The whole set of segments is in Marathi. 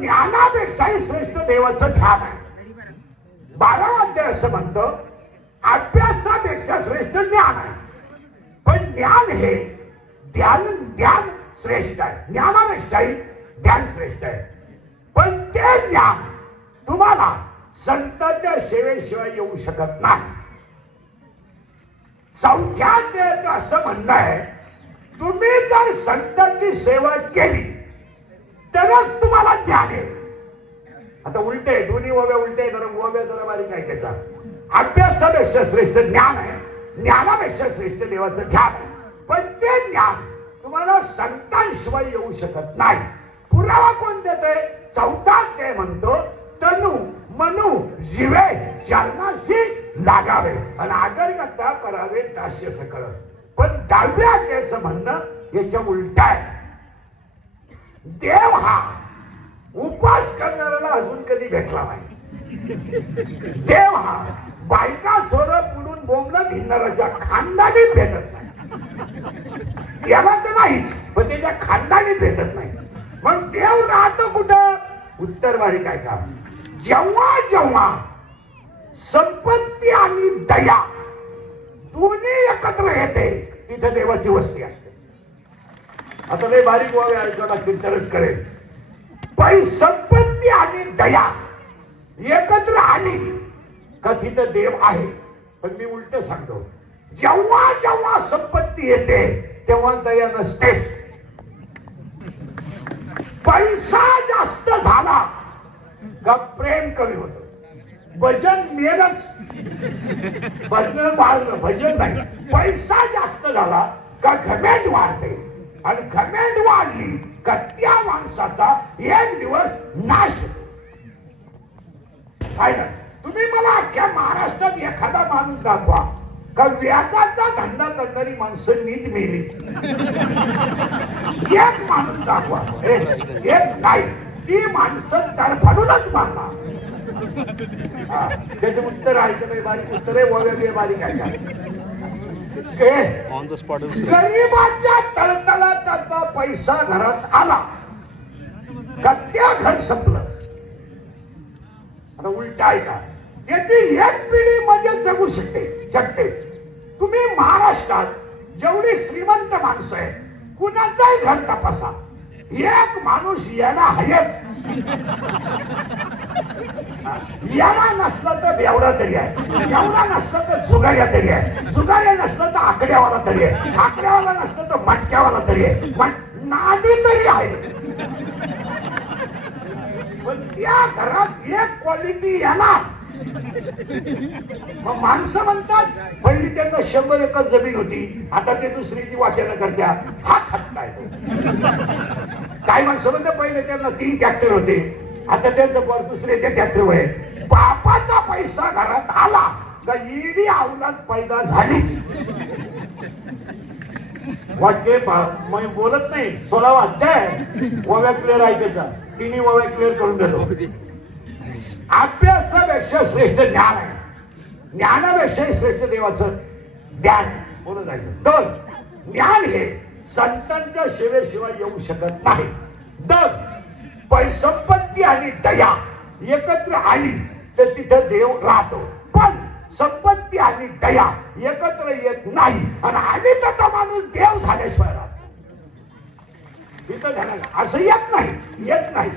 ज्ञानापेक्षाही श्रेष्ठ देवाचं ध्यान आहे. 12वा अध्याय असं म्हणतं अभ्यासापेक्षा श्रेष्ठ ज्ञान आहे. पण ज्ञान हे ध्यान श्रेष्ठ आहे. ज्ञानापेक्षाही ध्यान श्रेष्ठ आहे. पण ते ज्ञान तुम्हाला संतांच्या सेवेशिवाय येऊ शकत नाही. चौथ्या अध्यायात असं म्हणणं आहे तुम्ही जर संतांची सेवा केली तरच तुम्हाला ज्ञान येईल. आता उलटे दोन्ही ओव्या उलटे ओव्या जरा बारीक आहे. त्याचा अभ्यासापेक्षा श्रेष्ठ ज्ञान आहे. ज्ञानापेक्षा श्रेष्ठ देवाचं ध्यान आहे. पण ते ज्ञान तुम्हाला संतांशिवाय येऊ शकत नाही. पुरावा कोण देते? चौथा अध्याय म्हणतो तनु मनु जीवे चरणाशी लागावे आणि आगर करता करावे दास्य सकळ. पण 10व्या अध्यायाचं म्हणणं याच्या उलट आहे. देव हा उपास करणाऱ्याला अजून कधी भेटला नाही. देव हा बायका सोरं पुढून बोंबलं भिन्नाराच्या खानदानीत भेटत नाही. याला तर नाहीच पण त्याच्या खानदानीत भेटत नाही. मग देव राहतो कुठं? उत्तरवारी काय का जेव्हा जेव्हा संपत्ती आणि दया दोन्ही एकत्र येते तिथे देवाची वस्ती असते. आता लय बारीक व्हावे ऐकायला तरच करेल. पण संपत्ती आणि दया एकत्र आली का तिथं देव आहे. पण मी उलट सांगतो जेव्हा जेव्हा संपत्ती येते तेव्हा दया नसतेच. पैसा जास्त झाला का प्रेम कमी होतं. भजन मेलच. भजन वाढलं भजन नाही. पैसा जास्त झाला का घमेंड वाढते आणि घमेंड वाढली का त्या माणसाचा एक दिवस नाश होतो. काय ना तुम्ही मला अख्ख्या महाराष्ट्रात एखादा माणूस दाखवा का व्याजाचा धंदा करणारी माणसं नीट मेली. एक माणूस दाखवा. एक नाही ती माणसं तरफडूनच मारणार. त्याचं उत्तर ऐकलं नाही. बारीक उत्तर आहे वगैरे बारीक ऐका. ऑन द स्पॉट गरीबाच्या तळतळात त्याचा पैसा घरात आला का त्या घर संपलं. आता उलट आहे का याची एक पिढी मध्ये जगू शकते. तुम्ही महाराष्ट्रात जेवढी श्रीमंत माणसं आहे कुणाचाही घर तपासा एक माणूस याला आहेच. याला नसलं तर बेवडा तरी आहे. बेवडा नसलं तर जुगाऱ्या तरी आहे. जुगाऱ्या नसलं तर आकड्यावाला तरी आहे. आकड्यावाला नसलं तर मटक्यावाला तरी आहे. नादी तरी आहे. पण त्या घरात एक क्वालिटी येणार. मग माणसं म्हणतात पहिली त्यांना 100 एकर जमीन होती आता ते दुसरीची वाचन करत्या. हा खटका आहे. काही माणसं म्हणतात पहिले त्यांना 3 ट्रॅक्टर होते आता त्यांचं दुसऱ्याच्या ट्रॅक्टर आहे. बापाचा पैसा घरात आला तर ईडी अवलाद पैदा झालीच. वाक्य बोलत नाही. 16वा अध्याय ओव्या क्लिअर आहे त्याचा. तिन्ही ओव्या क्लिअर करून देतो. अभ्यासापेक्षा श्रेष्ठ ज्ञान आहे. ज्ञानापेक्षा श्रेष्ठ देवाचं ज्ञान बोलत आहे. 2 ज्ञान हे संतांच्या सेवेशिवाय येऊ शकत नाही. 2 संपत्ती आणि दया एकत्र आली तर तिथं देव राहतो. पण संपत्ती आणि दया एकत्र येत नाही आणि आली तर तो माणूस देव झाल्याशिवाय राहतो. असं येत नाही.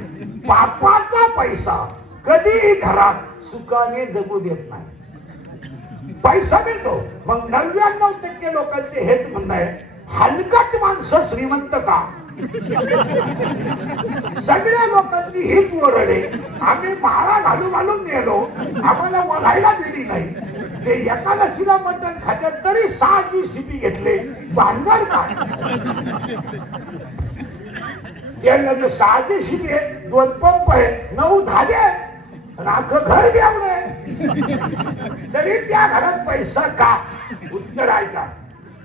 बापाचा पैसा कधी घरात सुखाने जगू देत नाही. पैसा मिळतो मग 99% लोकांचे हेच म्हणणं आहे हलकट माणसं श्रीमंत का. सगळ्या लोकांची हीच ओरड आहे. आम्ही माळा घालून नेलो आम्हाला वळायला दिली नाही. ते एकादशीला मटण खात्यात तरी 6 जीसीबी घेतले. भांडण काय. त्यांना 6 जीसीबी आहे 2 पंप आहे 9 धागे आणि अख्खं घर द्यावं तरी त्या घरात पैसा का. उत्तर आहे का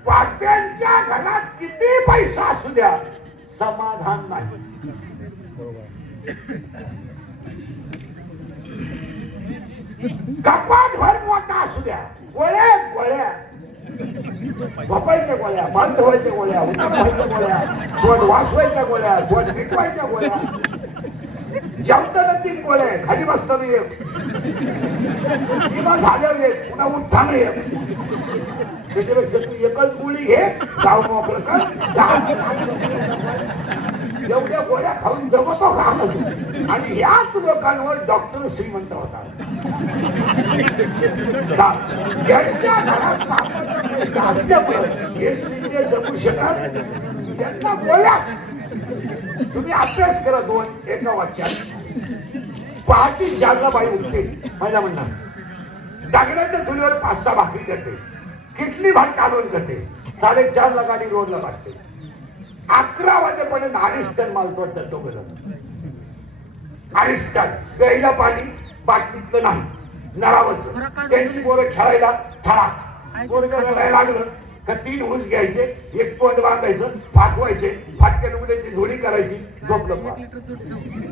पाट्यांच्या घरात किती पैसा असू द्या समाधान नाही. कपाट भर मोठा असू द्या गोळ्या झोपायच्या गोळ्या मान धुवायच्या गोळ्या उठवायच्या गोळ्या पोट वाचवायच्या गोळ्या पोट मिटवायच्या गोळ्या जेवताना 3 गोळ्या आहे, खाली बसताना एक, किंवा झाल्यावर एक, पुन्हा उठताना एक. त्याच्यापेक्षा तू एकच गोळी घे, जाऊ मोकळं कर. एवढ्या गोळ्या खाऊन जमतो का? आणि याच लोकांवर डॉक्टर श्रीमंत होता. त्यांच्या घरात हे श्रीमंत जमू शकत त्यांना गोळ्याच. तुम्ही अभ्यास करा 2 एका वाक्यात. पहाटे 4ला बाई उठते, माझ्या म्हणणार डागड्याच्या चुलीवर 5-6 भाकरी करते, किटली भात काढून करते, 4:30ला गाडी रोडला लागते, 11 वाजेपर्यंत 2.5 टन माल तोडतात. दोघं जण 2.5 टन. प्यायला पाणी बाटलीतलं नाही, नळावरचं. त्यांची पोरं खेळायला ठळा, पोरं रडायला लागलं का 3 ऊस घ्यायचे, 1 तोंड बांधायचं, फाटवायचे, फाटक्या उड्याची झोळी करायची, झोपलं.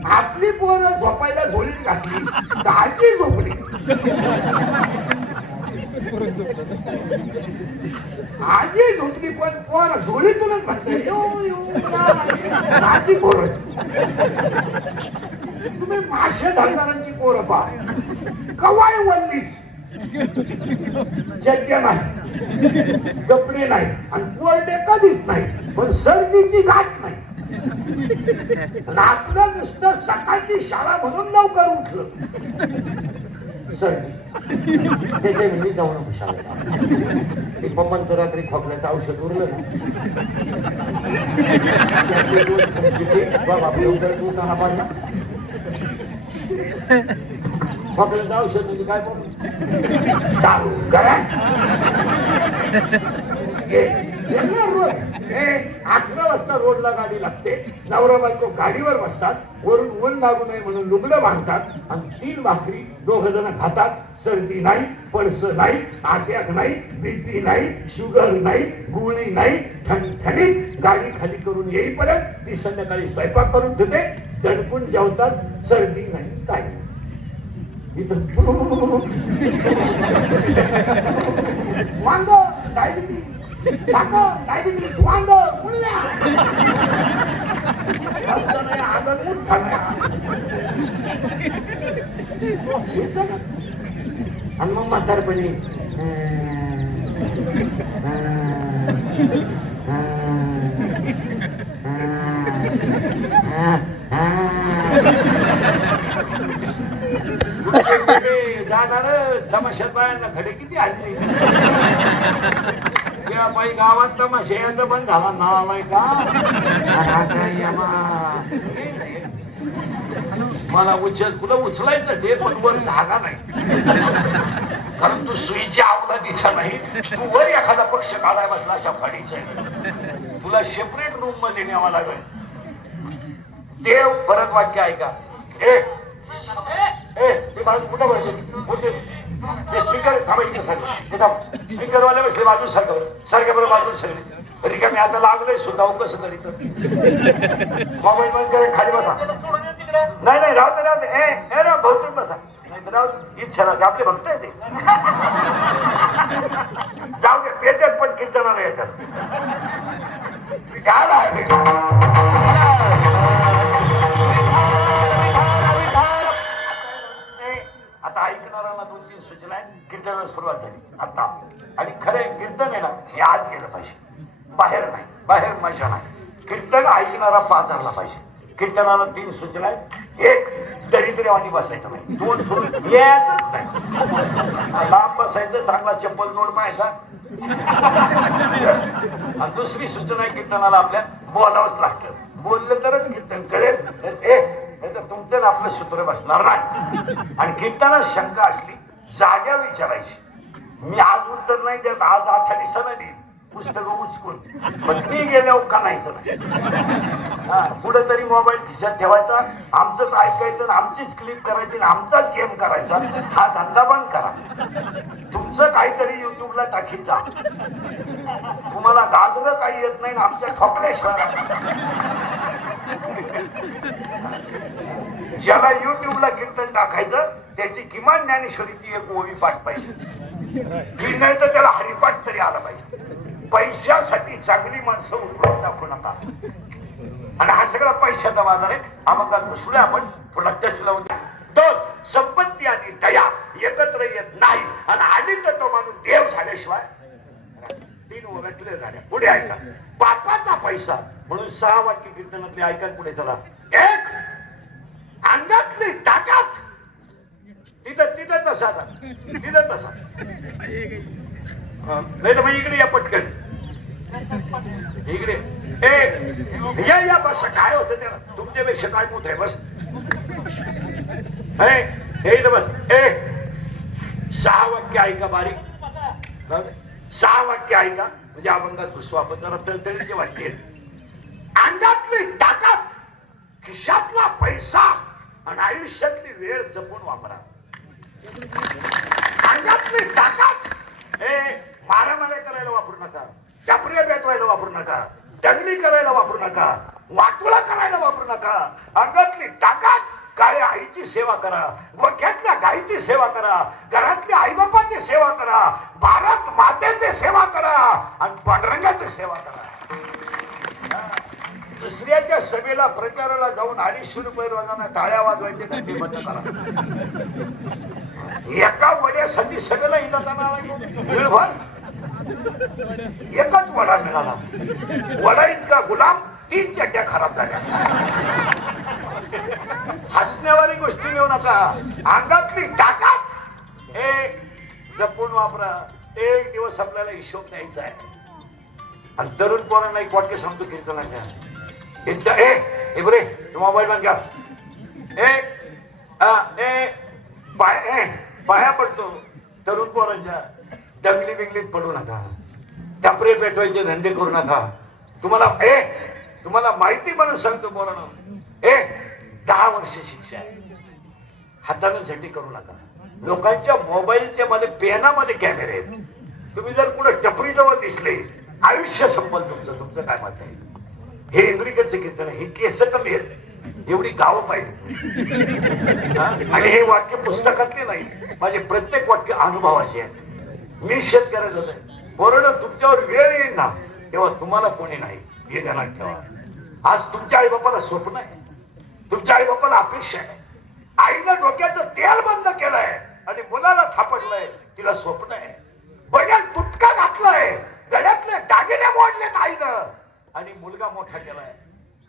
आपली पोरं झोपायला झोळीत घातली, आजी झोपली. आजी झोपली पण पोर झोळीतूनच म्हणते आजी पोर. तुम्ही मासे धरणाऱ्यांची पोरं पहा, कवाय वल्लीच, जग्य नाही, कपडे नाही आणि पोरडे कधीच नाही, पण सर्दीची गाठ नाही. आणि आपलं नुसतं सकाळची शाळा म्हणून लवकर उठलं, सर्दी. त्याच्या म्हणजे जाऊ नको शाळेत. पप्पांचं रात्री खोकल्याचं औषध उरलं ना, बाबा तू काना पाडला. खोकल्याचं औषध म्हणजे काय बोल दारू करा. 11 वाजता रोडला गाडी लागते, नवरा बायको गाडीवर बसतात, वरून ऊन लागू नये म्हणून लुगडं बांधतात आणि 3 भाकरी 2 जण खातात. सर्दी नाही, पडस नाही, अटॅक नाही, बीपी नाही, शुगर नाही, गुळणी नाही. ठणठणीत गाडी खाली करून येईपर्यंत ती संध्याकाळी स्वयंपाक करून ठेवते, दणकून जेवतात. सर्दी नाही, काय वांग डायबिटीज, साखर डायबिटीज, वांग आणि मग म्हातारपणी जाणार तमाशात बायांना खडे किती आणले. बाई गावात तमाशा यंदा बंद झाला नावाय का. मला तुला उचलायचं ते पण वर जागा नाही, कारण तू सुईची आवला दिसा नाही. तू वर एखादा पक्ष काढाय बसला अशा फाडीचा, तुला सेपरेट रूम मध्ये न्यावा लागेल. देव परत वाक्य ऐका. कुठं पाहिजे स्पीकर थांबायचं सर, स्पीकर वाले बसले बाजू सारख्या बरोबर बाजू सगळे रिका. मी आता लागलोय सुद्धा कसं तरी मोबाईल बंद करे, खाली बसा. नाही नाही राहते राहते ए राव बहुतेक बसा, नाही तर राहू इच्छा राहते, आपले भक्त आहे ते. जाऊ दे पेटत पण कीर्तनाला येतात. काय आहे आता ऐकणाऱ्यांना 2-3 सूचना आहेत. कीर्तनाला सुरुवात झाली आता, आणि खरं कीर्तन आहे ना हे आज गेलं पाहिजे, बाहेर नाही, बाहेर मजा नाही. कीर्तन ऐकणारा पाजारला पाहिजे. कीर्तनाला 3 सूचना आहेत. 1 दरिद्र्यवानी बसायचं नाही, 2 सोडून यायचंच नाही, लांब बसायचं, चांगला चप्पल जोड पाहायचा. आणि 2री सूचना आहे कीर्तनाला आपल्या बोलावंच लागतं, बोललं तरच कीर्तन कळेल. तुमचं आपलं सूत्र बसणार नाही. आणि कीर्तनात शंका असली जाग्या विचारायची. मी आज उत्तर नाही देत, आज 8 दिवसानं देईल पुस्तक उचकून, पण ती गेल्यावर कानायचं नाही. पुढे तरी मोबाईल खिशात ठेवायचा, आमचंच ऐकायचं, आमचीच क्लिप करायची, आमचाच गेम करायचा. हा धंदा बंद करा. तुमचं काहीतरी युट्यूबला टाकीत जा. तुम्हाला गाजरं काही येत नाही, आमच्या ठोकल्याशिवाय. ज्याला युट्यूबला कीर्तन टाकायचं त्याची किमान ज्ञानेश्वरीची 1 ओवी पाठ पाहिजे, नाही तर त्याला हरिपाठ तरी आला पाहिजे. पैशासाठी चांगली माणसं उठवून दाखवू नका. आणि हा सगळा पैशाचा बाजार आहे. अभंगात घुसलोय आपण. थोडा टच लावून द्या. दोन, संपत्ती आणि दया एकत्र येत नाही आणि आली तर तो माणूस देव झाल्याशिवाय. तीन ओव्यातले झाल्या. पुढे ऐका. बापाचा पैसा म्हणून 6 वाक्य कीर्तनातले ऐका. पुढे चला. एक, अंगातली ताकद. तिथं बसा. तिथं बसा. नाही तर मग इकडे या पटकन. इकडे या बस. काय होतं त्याला? तुमच्यापेक्षा काय मोठ आहे? बस. इथं बस. 6 वाक्य ऐका. बारीक 6 वाक्य ऐका. म्हणजे अभंगात घुसवा आपण. जरा तळतळीचे वाक्य. अंगातली ताकद, खिशातला पैसा आणि आयुष्यातली वेळ जपून वापरा. अंगातली ताकद. मारामाऱ्या करायला वापरू नका. चापऱ्या पेटवायला वापरू नका. दंगली करायला वापरू नका. वाटोळा करायला वापरू नका. अंगातली ताकद. काळ्या आईची सेवा करा. गोठ्यातल्या गाईची सेवा करा. घरातल्या आईबापाची सेवा करा. भारत मातेची सेवा करा आणि पांडुरंगाची सेवा करा. दुसऱ्याच्या सभेला प्रचाराला जाऊन 250 रुपये रोजाना टाळ्या वाजवायचे धंदे बंद करा. एका वड्यासाठी सगळं इथं एकच वडा मिळाला. वडा इतका गुलाम 3 चड्ड्या खराब झाल्या. हसण्यावारी गोष्टी मिळू नका. अंगातली ताकद जपून वापरा. एक दिवस आपल्याला हिशोब द्यायचा आहे. आणि तरुण पोरांना एक वाक्य सांगतो कीर्तनाच्या. मोबाईल बंद घ्या. पाया पडतो तरुण पोरांच्या. दंगली बिंगलीत पडू नका. टपरे पेटवायचे धंदे करू नका. तुम्हाला माहिती म्हणून सांगतो पोरांनो. 10 वर्ष शिक्षा आहे. हाताने झटी करू नका. लोकांच्या मोबाईलच्या मध्ये पेनामध्ये कॅमेरे आहेत. तुम्ही जर कुठे टपरी जवळ दिसले आयुष्य संपल तुमचं. तुमचं काय मत आहे? हे इंद्रिकचं कीर्तन. हे केस कमी आहेत. एवढी गावं पाहिजे. आणि हे वाक्य पुस्तकातले नाही. माझे प्रत्येक वाक्य अनुभवाचे आहे. मी शेतकऱ्याचं आहे. बरोबर तुमच्यावर वेळ येईल ना तेव्हा तुम्हाला कोणी नाही हे ध्यानात ठेवा. आज तुमच्या आई बापाला स्वप्न आहे. तुमच्या आई बापाला अपेक्षा आहे. आईनं डोक्याचं तेल बंद केलंय आणि मुलाला थापडलंय. तिला स्वप्न आहे. बड्यात तुटका घातलाय. गळ्यातले दागिने मोडलेत आईनं आणि मुलगा मोठा केलाय.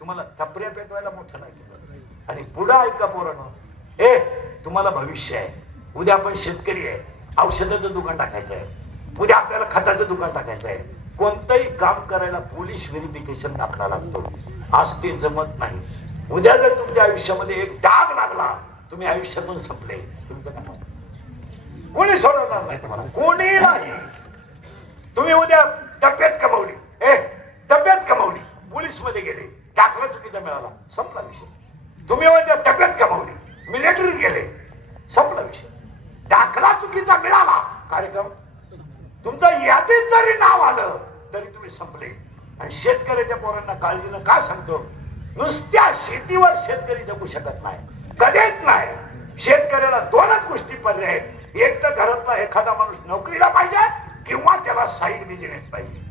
तुम्हाला टपऱ्या पेटवायला मोठं नाही केलं. आणि पुढे ऐका पोरांनो. तुम्हाला भविष्य आहे. उद्या आपण शेतकरी आहे. औषधाचं दुकान टाकायचं आहे. उद्या आपल्याला खताचं दुकान टाकायचं आहे. कोणतंही काम करायला पोलीस व्हेरिफिकेशन दाखला लागतो. आज ते जमत नाही. उद्या जर तुमच्या आयुष्यामध्ये एक डाग लागला तुम्ही आयुष्यातून संपले. तुमचं काय कोणी सोडवणार नाही तुम्हाला. कोणी नाही. तुम्ही उद्या तब्येत कमावली. तब्येत कमावली. पोलीस मध्ये गेले. दाखला चुकीचा मिळाला. संपला विषय. तुम्ही उद्या तब्येत कमावली. मिलिटरीत गेले. संपला विषय. दाखला चुकीचा मिळाला. कार्यक्रम तुमचं यादीत जरी नाव आलं तरी तुम्ही संपले. आणि शेतकऱ्याच्या पोरांना काळजीनं काय सांगतो. नुसत्या शेतीवर शेतकरी जगू शकत नाही. कधीच नाही. शेतकऱ्याला 2च गोष्टी पर्याय आहेत. एक तर घरातला एखादा माणूस नोकरीला पाहिजे किंवा त्याला साईड बिझनेस पाहिजे.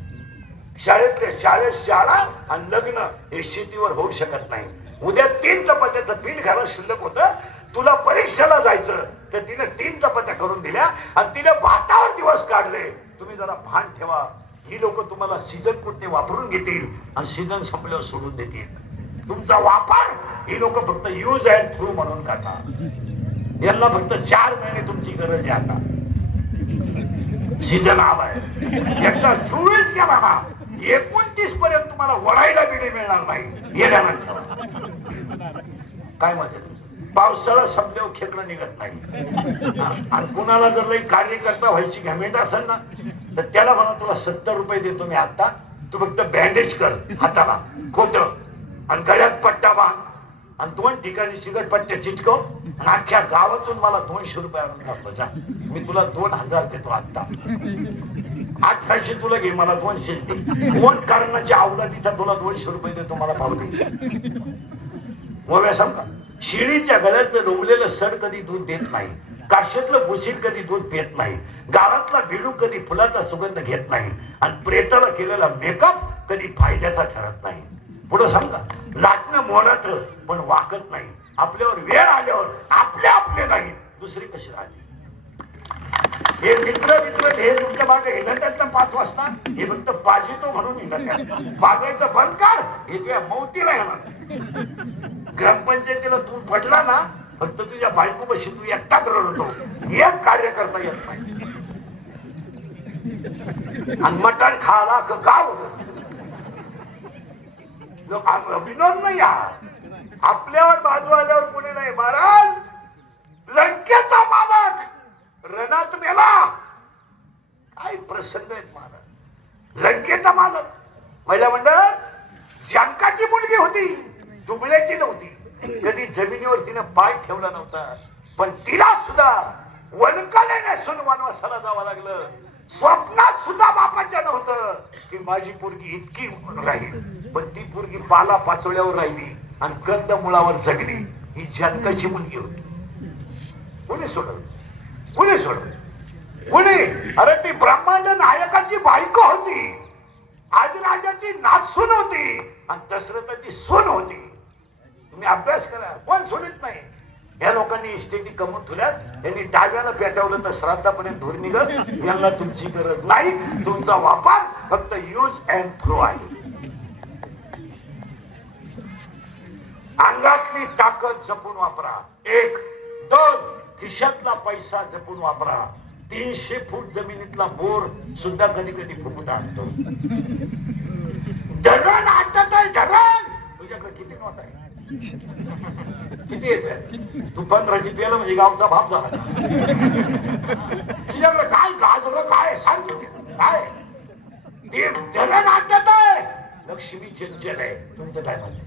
शाळेतले शाळेत शाळा आणि लग्न हे शेतीवर होऊ शकत नाही. उद्या 3 चपात्याचं पीठ घरात शिल्लक होतं. तुला परीक्षेला जायचं तर तिने 3 चपात्या करून दिल्या आणि तिने भातावर दिवस काढले. तुम्ही जरा भान ठेवा. ही लोक तुम्हाला सीझन कुठे वापरून घेतील आणि सीझन संपल्यावर सोडून देतील. तुमचा वापर ही लोक फक्त यूज अँड थ्रू म्हणून करतात. यांना फक्त 4 महिने तुमची गरज आहे. आता सीझन आलाय. एकदा 24 गेला ना 29 पर्यंत तुम्हाला वडायला बिडी मिळणार नाही. हे ध्यानात ठेवा. काय मत आहे? पावसाळा संपल्यावर खेकडं निघत नाही. आणि कुणाला जर लई कार्यकर्ता व्हायची घमेंट असेल ना तर त्याला म्हणा तुला 70 रुपये देतो मी आता. तू फक्त बँडेज कर हाताला खोट आणि गळ्यात पट्टा बांध आणि 2 ठिकाणी सिगरेट पट्ट्या चिटकव आणि अख्ख्या गावातून मला 200 रुपये आणून दाखव जा. मी तुला 2000 देतो आता. 1800 तुला घे. मला 200 दे. कोण कारणाची आवडा तिथं तुला 200 रुपये देतो. मला पाहू दे. गोव्या सांगा. शिळीच्या गळ्यातलं डोबलेलं सड कधी दूध देत नाही. काश्यातलं बुशीर कधी दूध पित नाही. गाळातला बेडू कधी फुलाचा सुगंध घेत नाही. आणि प्रेताला केलेला मेकअप कधी फायद्याचा ठरत नाही. पुढे सांगा, लाटणं मोडत पण वाकत नाही. आपल्यावर वेळ आल्यावर आपले आपले नाही दुसरी कशी राहते. हे मित्र हे तुमच्या मागे हिंडतात 5 वाजता, हे फक्त पाजितो म्हणून हिंडतात. बागायचं बंद कर, हे तुझ्या मौतीला येणार. ग्रामपंचायतीला तू पडला ना, फक्त तुझ्या बायकोपाशी तू एकटाच रडतो, एक कार्य करता येत नाही. आणि मटण खाला गाव विनोद नाही. आपल्यावर बाजू आल्यावर कोणी नाही. महाराज, लंकेचा मालक रणात मेला. काय प्रसंग आहेत महाराज. लंकेचा मालक महिला मंडळ, जंकाची मुलगी होती, दुबळ्याची नव्हती. कधी जमिनीवर तिने पाय ठेवला नव्हता, पण तिला सुद्धा वनकाले नसून वनवासाला जावं लागलं. स्वप्नात सुद्धा बापाच्या नव्हतं की माझी पोरगी इतकी राहील, पण ती पोरगी पाला पाचोळ्यावर राहिली आणि कंद मुळावर जगली. ही जनकाची मुलगी होती. कोणी सोडवलं? कोणी सोडवलं? कोणी? अरे ती ब्रह्मांड नायकाची बायको होती, आजराजाची नातसून होती आणि दशरथाची सून होती. तुम्ही अभ्यास करा, कोण सोडित नाही. या लोकांनी इस्टेटी कमवून ठेवल्यात, यांनी डाव्याला पेटवलं तर श्राद्धापर्यंत धूर निघत. यांना तुमची गरज नाही. तुमचा वापर फक्त यूज अँड थ्रो आहे. अंगातली ताकद जपून वापरा. 1, 2 खिशातला पैसा जपून वापरा. 300 फूट जमिनीतला बोर सुद्धा कधी कधी फुकून आणतो. धरण आणतात आहे, धरण. तुझ्याकडे किती नोट आहे? किती येते? तू 15ची पेला म्हणजे गावचा भाप झाला. तुझ्याकडे काय गाजलं काय सांग काय? ते धरण आणतात आहे. लक्ष्मी चंचल आहे. तुमचं काय म्हणते?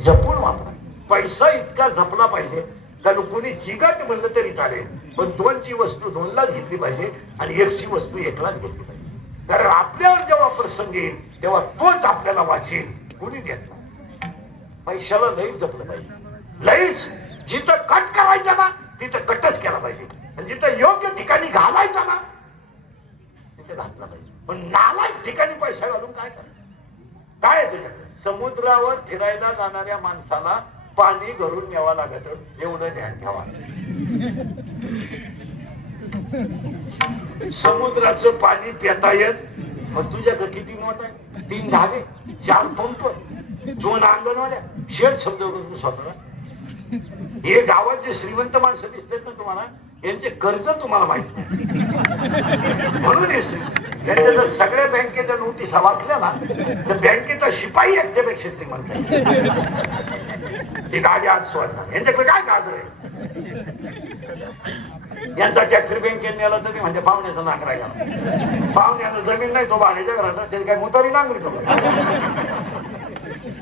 जपून वापरा. पैसा इतका जपला पाहिजे कारण कोणी चिकाट म्हणलं तरी चालेल, पण 2ची वस्तू 2लाच घेतली पाहिजे आणि 1ची वस्तू 1लाच घेतली पाहिजे. कारण आपल्यावर जेव्हा प्रसंग येईल तेव्हा तोच आपल्याला वाचेल, कोणी देत नाही. पैशाला लईच जपलं पाहिजे. लईच. जिथं कट करायचा ना तिथं कटच केला पाहिजे, आणि जिथं योग्य ठिकाणी घालायचा ना तिथे घातला पाहिजे. पण नालायक ठिकाणी पैसा घालून काय करायचं? काय आहे तुझ्याकडे? समुद्रावर फिरायला जाणाऱ्या माणसाला पाणी घरून न्यावं लागत, एवढं ध्यान ठेवा. समुद्राचं पाणी पिता येत. मग तुझ्याकडे किती नोट आहे? 3 धाबे, 4 पंप, 2 अंगणवाड्या, शेड शब्द करून स्वतःला. हे गावात जे श्रीमंत माणसं दिसतात ना तुम्हाला, यांचे कर्ज तुम्हाला माहित नाही. म्हणून हे त्यांच्या जर सगळ्या बँकेच्या नोटिसा वाचल्या ना तर बँकेचा शिपाई यांच्यापेक्षा श्रीमंत आहे. ती गाडी आज सोडणार. यांच्याकडे काय गाजर आहे? यांचा ट्रॅक्टर बँकेत नेला तरी म्हणजे पाहुण्याचा नांगरायला. पाहुण्याला जमीन नाही, तो भाड्याच्या घरात, त्याची काय मोतारी नांगरी.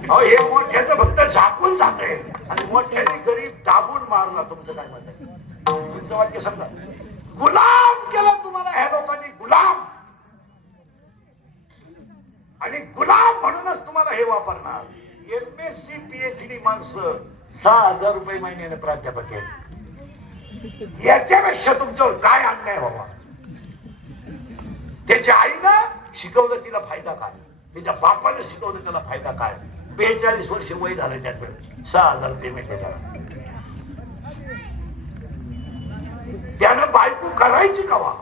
अहो हे मोठ्याचं फक्त झाकून जाते आणि मोठ्याने गरीब दाबून मारला. तुमचं काय मत आहे? तुमचं वाक्य समजा. गुलाम केला तुम्हाला ह्या लोकांनी, गुलाम. आणि गुलाम म्हणूनच तुम्हाला हे वापरणार. MSc PhD माणसं 6,000 रुपये महिन्याने प्राध्यापक आहेत. याच्यापेक्षा तुमच्यावर काय अन्याय व्हावा? त्याच्या आईनं शिकवलं तिला फायदा काय, त्याच्या बापानं शिकवलं त्याला फायदा काय. 42 वर्ष वय झालं त्याचं, 6,000 पेमेंट त्याला. त्यानं बायको करायची कवा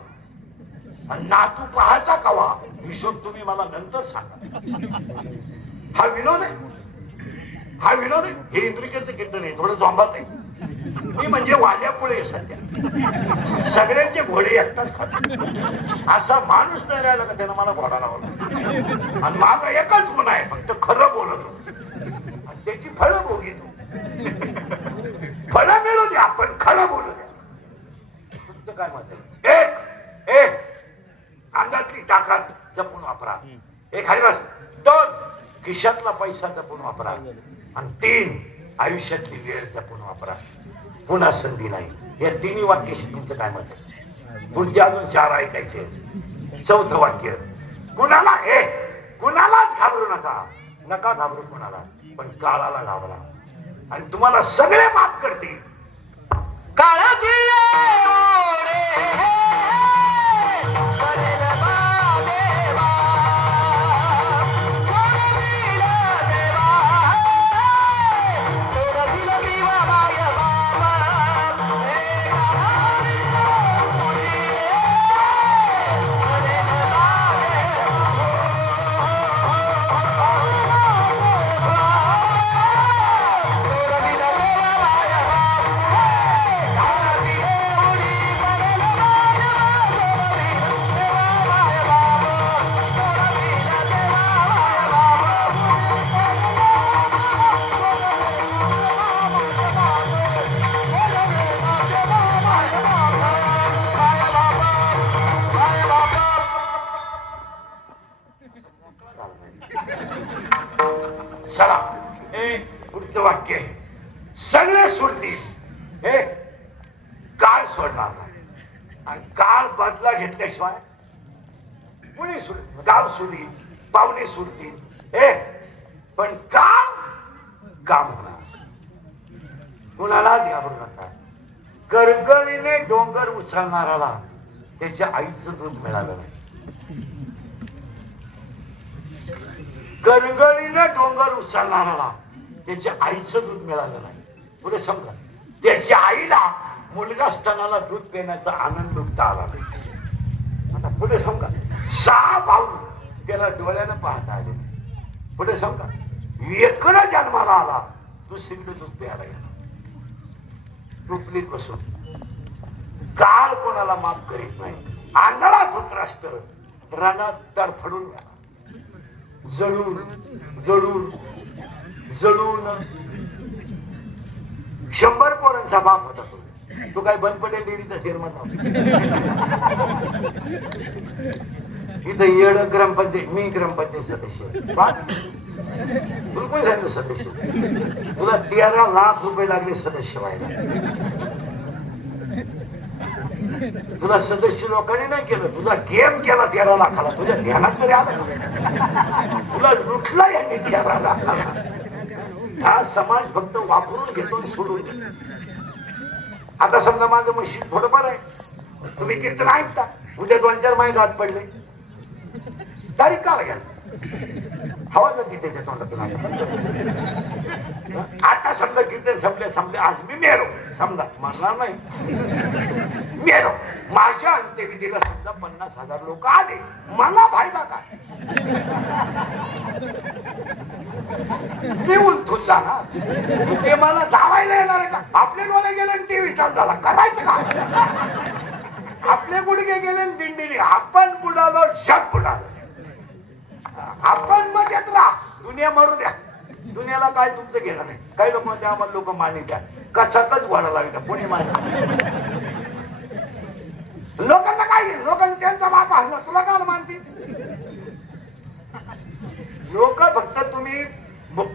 आणि नातू पाहायचा कवा, हिशोब तुम्ही मला नंतर सांगा. हा विनोद आहे? हा विनोद आहे? हे इंद्रिकेचं कीर्तन आहे, थोडं जोंबात आहे. मी म्हणजे वाल्या पुढे सध्या सगळ्यांचे घोडे एकटाच खातो. असा माणूस नाही राहिला का त्यानं मला घोडा लावला. आणि माझा एकच गुण आहे, फक्त खरं बोलतो आणि त्याची फळं भोगितो. फळं मिळू द्या पण खरं बोलू द्या. तुमचं काय मत आहे? एक अंगातली ताकद जपून वापरा. 1 हरिवास. 2 खिशातला पैसा जपून वापरा. आणि 3 आयुष्यातली वेळ जपून वापरा. पुन्हा संधी नाही. या 3 वाक्याशी तुमचं काय मत आहे? पुढचे अजून 4 ऐकायचे. 4थं वाक्य, कुणालाच घाबरू नका. नका घाबरू कोणाला, पण काळाला घाबरा आणि तुम्हाला सगळे माफ करतील. काळाची सोडणार नाही. आणि काळ बदला घेतल्याशिवाय कुणी सोड गाव सोडी पाहुणे सोडतील पण काळ काम होणार. कुणालाच घाबरू नका. गरगरीने डोंगर उचलणाऱ्याला त्याच्या आईचं दूध मिळालं नाही. गरगरीने डोंगर उचलणाऱ्याला त्याच्या आईचं दूध मिळालं नाही. पुढे समजा त्याच्या आईला मुलगा असताना दूध पिण्याचा आनंद लुटता आला नाही. आता पुढे समजा 6 भाऊ त्याला डोळ्यानं पाहता आले. पुढे समजा एकला जन्माला आला दुसरीकडे दूध प्यायला गेला टुपलीत बसून. काळ कोणाला माफ करीत नाही. आंधळा धुतराष्ट्र रानात तरफडून गेला. जळून जळून जळून 100 पोरांचा बाप होता तो. तो काय बंद पडेल डेअरीचा चेअरमन इथं येड ग्रामपंचायत. मी ग्रामपंचायत सदस्य. बिलकुल झालं सदस्य. तुला 13 लाख रुपये लागले सदस्य व्हायला. तुला सदस्य लोकांनी नाही केलं. तुला गेम केला 13 लाखाला. तुझ्या ध्यानात तरी आलं. तुला लुटला यांनी 13 लाखाला. हा समाज फक्त वापरून घेतो आणि सोडून घेतो. आता समजा माझं मशीन थोडंफार आहे. तुम्ही कीर्तन ऐकता. उद्या 2-4 महिने हात पडले तारीख काला घ्या. हवा जाती त्याच्या तोंडातून. आता समजा कीर्तन संपले आज मी मेलो. समजा म्हणणार नाही मेलो. माझ्या अंत्यविधीला समजा 50,000 लोक आले. मला फायदा काय? मी उलथून जाणार. ते मला जावायला येणार आहे का? आपले डोळे गेले आणि ते विचार झाला करायचं का? आपले गुडघे गेले आणि दिंडीने. आपण बुडालो जग बुडालो. आपण मजेत राहा. दुनिया मरू द्या. दुनियाला काय तुमचं घेणं नाही. काही लोक म्हणते आम्हाला लोक मानी द्या. कचाकच घोडा लागला कोणी मानी. लोकांना काय घेईल? लोकांनी त्यांचा बाप हसला. तुला काय मानती? लोक फक्त तुम्ही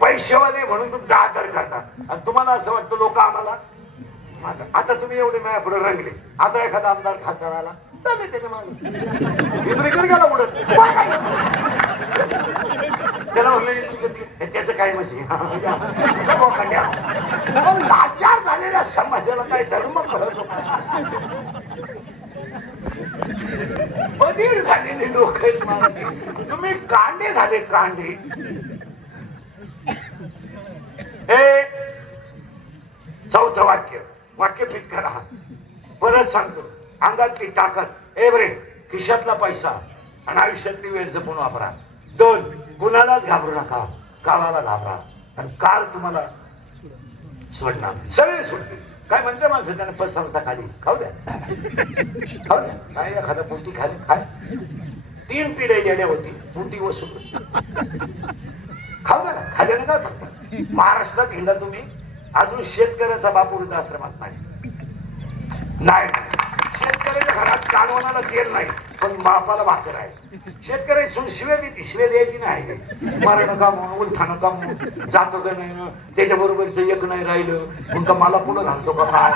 पैसेवाले म्हणून तुमचा आदर करतात. आणि तुम्हाला असं वाटतं लोक आम्हाला. आता तुम्ही एवढे माझ्या पुढे रंगले. आता एखादा आमदार खासदार आला चालेल त्याच्या मागे गेला उडत. त्याला म्हणलं त्याचं काय म्हणजे लाचार झालेल्या समाजाला काय धर्म कळतो का? बधीर झालेले लोक आहेत. तुम्ही कांडे झाले कांडे. हे 4थं वाक्य फिट करा. परत सांगतो. अंगातली ताकद. बरे खिशातला पैसा आणि आयुष्यातली वेळ जपून वापरा. 2 कुणालाच घाबरू नका. काळाला घाबरा आणि काळ तुम्हाला सोडणार. सगळे सोडतील. काय म्हणते माणसं त्याने पसरता खाली खाऊ द्या. खाऊ द्या. काय एखादा पोटी खाली खाय. 3 पिढ्या गेल्या होती पोटी वसूल. खाऊ द्या ना. खाल्याने काय फक्त महाराष्ट्रात हिंडा तुम्ही. अजून शेतकऱ्याचा बाप वृद्धाश्रमात नाही. शेतकऱ्याच्या घरात कालवणाला तेल नाही पण बापाला भाकर आहे. शेतकऱ्याची शिवे देते. शिवे द्यायची नाही. मरण काम उलथानं काम जात नाही. त्याच्या बरोबरच एक नाही राहिलं मग का मला पुढं घालतो का काय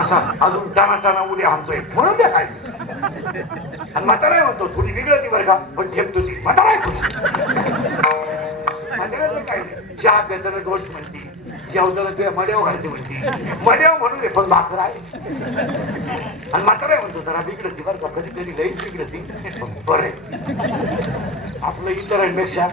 असा अजून टाना उड्या हाणतोय म्हणून द्या काय. आणि म्हातारा म्हणतो थोडी बिघडती बरं का पण ठेपतो ती. म्हातारा खुश. म्हाताऱ्याचं काय नाही. चहा पेताना डोस म्हणते. जेवताना तुझ्या मड्याव घालते म्हणते. मड्याव म्हणून दे पण भाकर आहे. आणि म्हातारा म्हणतो जरा बिघडती बरं का कधी कधी लईच बिघडती बरे. आपलं इतरांपेक्षा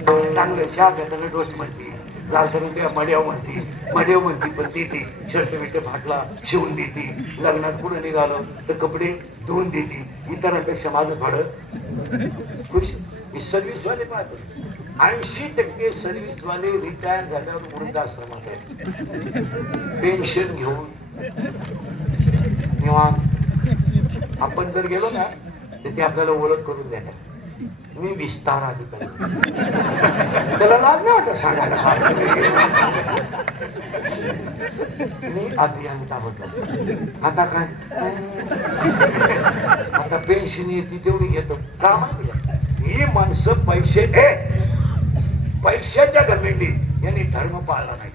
चांगलं चहा पेताना डोस म्हणते. घालताना तुझ्या मड्याव म्हणते पण देते. शर्ट बिट फाटला शिवून देते. लग्नात पुढे निघालो तर कपडे धुवून देते. इतरांपेक्षा माझं थोडं खुश. ही सर्व्हिसवाले पाहतो. 80% सर्व्हिसवाले रिटायर झाल्यावर वृद्धाश्रमात आहे. पेन्शन घेऊन निवांत. आपण जर गेलो ना तर ते आपल्याला ओळख करून देणार. मी विस्तार अधिकारी. त्याला लाज नाही वाटत सांगायला. मी अभियंता होतो. आता काय आता पेन्शन येते तेवढी घेतो का माहिती. ही माणसं पैशाच्या घमेंडी यांनी धर्म पाळला नाही.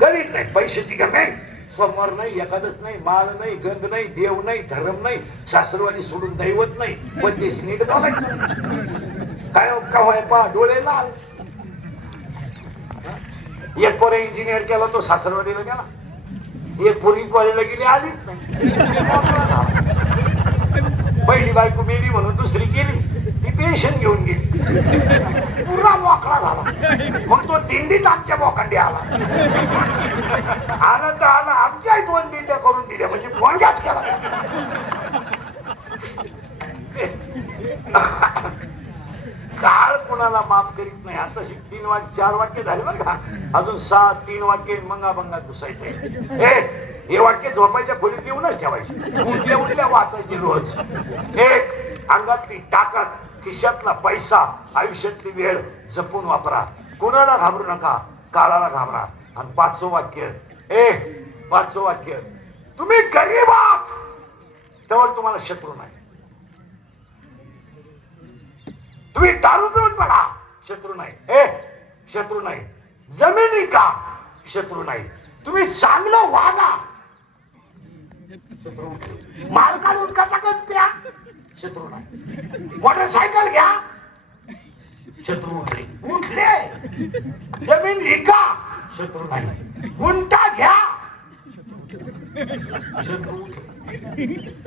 कधीच नाही. पैशाची घमेंड सोमवार नाही, एकादश नाही, माळ नाही, गंध नाही, देव नाही, धर्म नाही, सासरवाडी सोडून दैवत नाही, पण ते नीट बोलायचं. काय काय पा डोळे लाल. एक पोरे इंजिनियर केला तो सासरवाडीला गेला, एक पोरी कॉलेजला गेली आलीच नाही. पहिली बायको मेली म्हणून दुसरी केली, ती पेन्शन घेऊन गेली, पुरा मोकळा झाला. मग तो दिंडीत आमच्या मोकांडी आला. आनंद आला, आमच्याही 2 दिंड्या करून दिल्या, म्हणजे बोंग्याच केला. काळ कोणाला माफ करीत नाही. आता 4 वाक्य झाले बरं का, अजून 3 वाक्य मंगाभंगात घुसायचे. हे वाक्य झोपायच्या खोलीत येऊनच ठेवायचे, उठल्या उठल्या वाचायचे रोज. एक, अंगातली ताकद, खिशातला पैसा, आयुष्यातली वेळ जपून वापरा, कोणाला घाबरू नका, काळाला घाबरा. आणि 5वं वाक्य, 5वं वाक्य, तुम्ही गरीब आहात तेव्हा तुम्हाला शत्रू नाही. तुम्ही दारू पिऊन पडा, शत्रू नाही. शत्रू नाही. जमिनी का, शत्रू नाही. तुम्ही चांगलं वागा, शत्रू. माल काढून कटाकट प्या, शत्रू नाही. मोटरसायकल घ्या, शत्रू उठले. जमीन विका, शत्रू नाही. गुंठा घ्या, शत्रू उठले.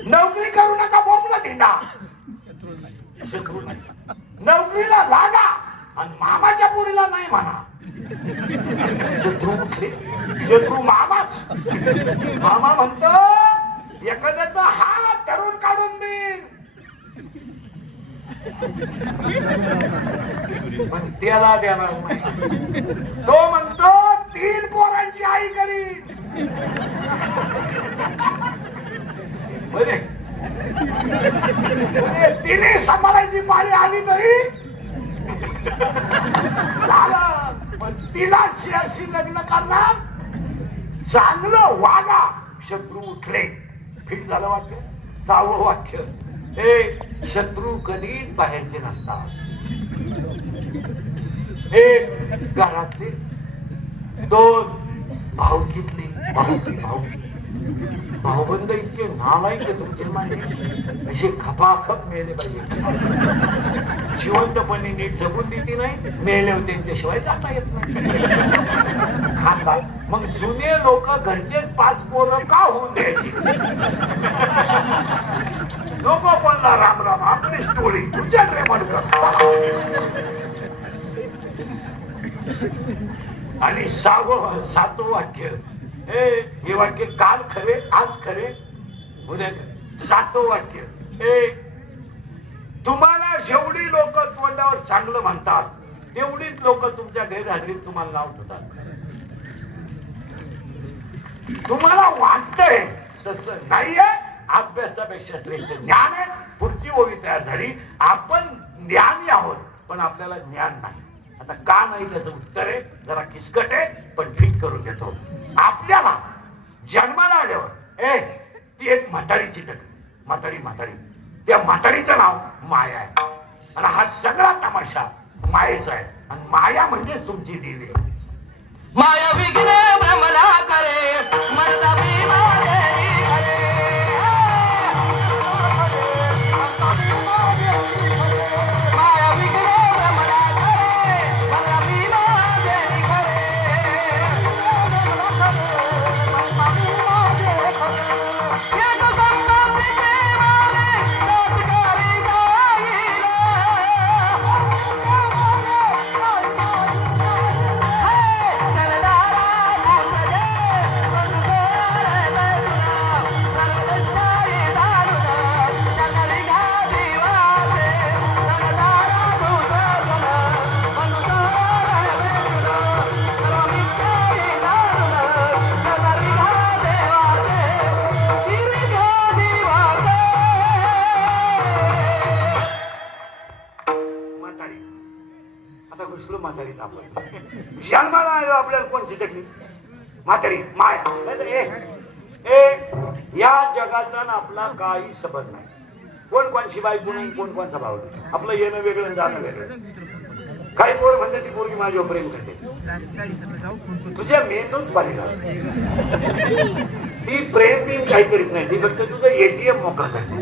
नोकरी करू नका, बोंबला धिंडा, शत्रू नाही. नोकरीला लागा आणि मामाच्या पोरीला नाही म्हणा, शत्रू उठले. शत्रू मामाच. मामा म्हणतो एखाद्याचा हात धरून काढून देईन, पण त्याला देणार नाही. तो म्हणतो 3 पोरांची आई करीन. बरे तिने सांभाळायची पाळी आली तरी झालं, पण तिला अशी लग्न करणार. चांगलं वागा, शत्रू उठले. फिट झालं वाक्य. 6वं वाक्य, शत्रू कधीच बाहेरचे नसतात. घरातले. 2, भाऊकीतले. भाऊबंद इतके नालायक तुमचे मागे, असे खपाखप मेले पाहिजे. जिवंतपणे नीट जगून देते नाही, मेले त्यांच्याशिवाय जाता येत नाही. खातात. मग जुने लोक घरचे 5 पोरं का होऊन द्यायची. नको बोलला राम राम, आपली स्टोरी तुझ्याकडे म्हणकर. आणि 7वं वाक्य, हे वाक्य काल खरे, आज खरे, उद्या. 7वं वाक्य, तुम्हाला जेवढी लोक तोंडावर चांगलं म्हणतात तेवढीच लोक तुमच्या गैरहजेरीत तुम्हाला नाव ठेवतात. तुम्हाला वाटतंय तसं नाहीये. अभ्यासापेक्षा श्रेष्ठ ज्ञान आहे. पुढची ओळी तयार झाली, आपण ज्ञानी आहोत पण आपल्याला ज्ञान नाही. आता का नाही त्याचं उत्तर आहे, जरा किचकट आहे पण फिट करून घेतो. आपल्याला जन्माला आल्यावर ती एक म्हातारीची म्हातारी त्या म्हातारीचं नाव माया आहे. आणि हा सगळा तमाशा मायेचा आहे. आणि माया म्हणजे तुमची देवी. माया विघ्न भ्रमला करे, मरता भीमा देवी करे. माया विघ्न भ्रमला करे, मरता भीमा देवी करे. एक संपत्ती देवाने सत्कारी गायला. म्हातारी आपण जन्माला आलो, आपल्याला कोण शिकली म्हातारी माया. या जगाचा आपला काही संबंध नाही. कोण कोणची बायको नाही, कोण कोणचा भाऊ नाही. आपलं येणं वेगळं, जाणं वेगळं. काही पोर म्हणते ती पोरगी माझ्यावर प्रेम करते, तुझ्या मेंदूच बारी झाला. ती प्रेम बिम काही करीत नाही, ती फक्त तुझं एटीएम मोकळं करते.